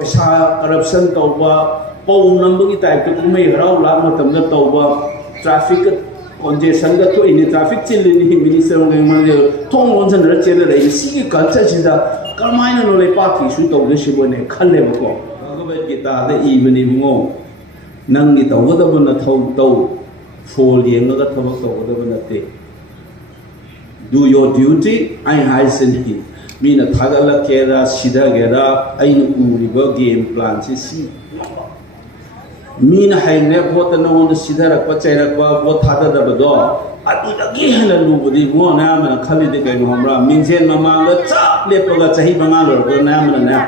पैसा करप्शन तौबा पौ नंबर की टाइप के कुमे हराव लाख मतलब तौबा traffic congestion ga to ini traffic chill ni minister ngai ma je thong lon jan ra che le si ki culture sin da kalmai na no le pa ki su to de si bo ne khan le ba ko bhagavad gita da i bani ngo nang ni taw da ban na thau taw fol yeng ga thaw taw da ban na te do your duty I hai sin hi mi na thagala kera sida gera ai nu uri ba game plan si mean हाइने vote known सिधरक पचैरक भोट थाददबदो अदुदगी हला लुबदि मो नामन खलिदे कैनो हमरा मिंजेन ममांग चाप लेपगा चही बंगा लरगो नामन ना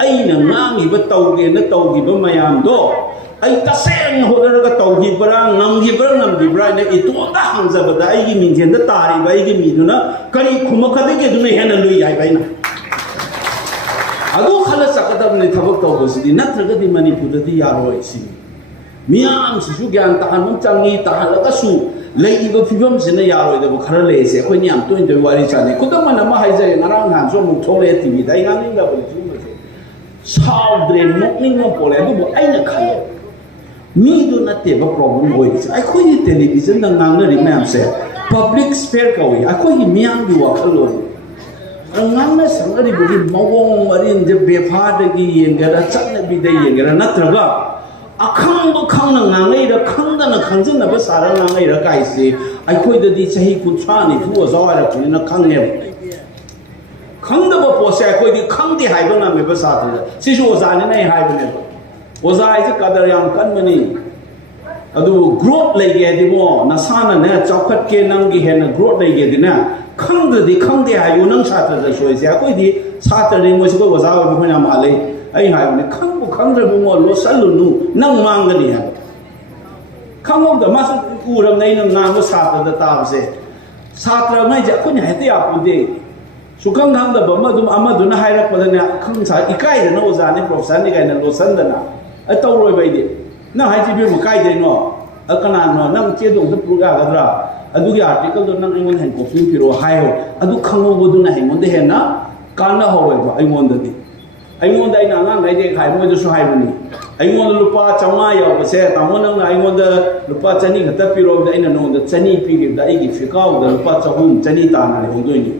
अइना ngangi ba tawge na tawgi ba mayam do ai taseng hodaraga tawgi bara ngamgi bara na itonda hangjabada ai gi mingjen da tari ba ai gi miduna kari khumakade ge duna hena lui ai baina adu khala sakadam ni thabak tawbasidi natraga di manipur di yaro isi मियाम सिसु ज्ञान ताहन चंगी ताहलगसु लेइबो फिबम सिना यारोइदबो खरा लेसे अखोइनि याम तोइन तोइ वारि चाने खुदम मन मा हाइजे ngरang han so mu thole tv dai ngang da boli chu se saudre nokning mo pole du aina khale mi do na te ba problem hoi ai khoi television da ngang na ri mam se public sphere ka wi ai khoi miang di wa khalo ngang na sangari bu mawong marin je befa de gi yengara chatna bi de yengara natraga अखंग खंग ngangai ra khang da na khangjin na ba sara ngangai ra kai se ai khoi da di chahi kuthra ni thu azawa ra khuni na khang ne khang da ba po se ai khoi di khang di hai ba na me ba sa da si su oza ni nai hai ba ne oza ai se kadar yam kan mani adu growth lai ge di mo na sa na ne chawkhat ke nang gi he na growth lai ge di na khang da di khang di hai yu nang sa ta da soi se ai khoi di sa ta ring mo se ko oza ba ba na ma lai ai hai ne khang bu khang ra bu mo lo sal lu nang mang ga ni ha khang om da ma sa ku ram nei nang na mo sa ta da ta se sa tra ngai ja ko nya he te ya pu de su khang khang da ba ma dum ama du na hai rak pa da na khang sa ikai da no za ni professor ni ga na lo san da na a taw roi bai de na hai ji bi mo kai de no a kana no nang che dong da pu ga ga dra adu gi article do nang ai mon hen ko fu pi ro hai ho adu khang om bu du na hai mon de he na kan na ho ba ai mon da di अइमोंद अइना अंगांग लाइदे खाइ मोइदो सु हाइबनी अइमोंद लुपा 500 यावबसे तामोनंग अइमोंद लुपा 200 खता पिरोबदा अइना नोंद 200 पिगिबदा अइगी फिकाउदा लुपा 200 ताना ले होंदोइनी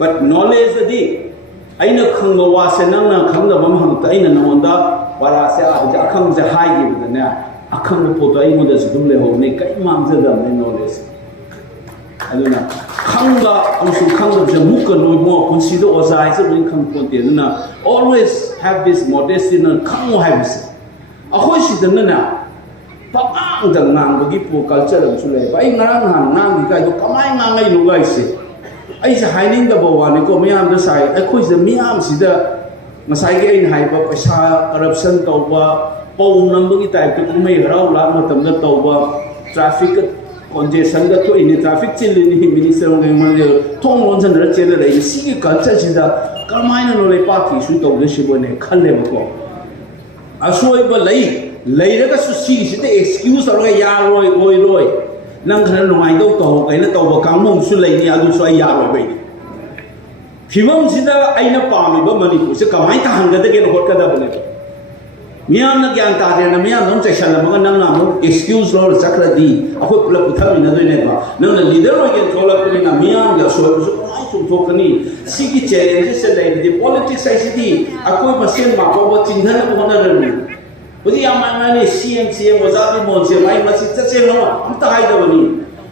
बट नॉलेज दि अइना खंगबा वासे नंगना खंगदबा महंगता अइना नोंदा वारासे आजा खंगजे हाइगिबदने अखंग पोतो अइमोंद सुदुम ले होने कै मांगजदा ने नॉलेज अदुना खंगा अमसु खंगब जे मुक लोय मो पुनसिदो ओजाइ से लोय खंग पोते ना always have this modesty na खंगो हाइबसे अखोइ सिदन ना पकांग द ngang बगी पो कल्चर अमसु ले by ngarang han ngang gi kai do kamai ngangai lugai se ai se haining da bawa ni ko miam da sai अखोइ से मियाम सिदा ngasai ge in hai ba paisa corruption tawba pau number ki type ke kumai harau la matam da tawba traffic congestion ga to ini traffic chill ni minister ngai ma je thong lon jan ra che le si ki culture sin da kalmai na no le pa ki su to de si bo ne khan le ba ko asoi ba lai ra ga su si si de excuse ro ya roi oi roi nang khan no ngai do to kai na to ba kang mong su lai ni adu so ya roi bai phimam sin da aina pa mi ba manipur se kamai ta hang ga de ke no hot ka da ba ne मियाम न ज्ञान तारे न मियाम नम चैशन मग नंग नाम एक्सक्यूज लो चक्र दी अखो पुल पुथल न दोने बा नंग लीडर हो के थोला पुली न मियाम या सो आई सु थोकनी सिगी चैलेंजेस से ले दी पॉलिटिक्स आईसीटी अखो मसेन मा को चिन्हन को होना रनी बुदी आमाने सीएम वजाबी मोन से माई मसी चचे नो हम त हाई दबनी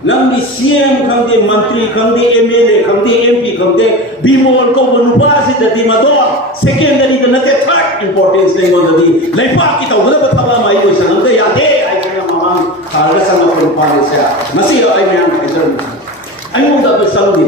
नंग दी सीएम खंदे मंत्री खंदे एमएलए खंदे एमपी खंदे बीमोल को बनुबा से दती मदो सेकेंडरी द नते थर्ड इंपोर्टेंस नहीं होता दी लाइफा की तो गलत बता माई वो संग दे यादे आई के मामा खारगा संग को पाले से मसी आई मैं इधर आई वो द संग दी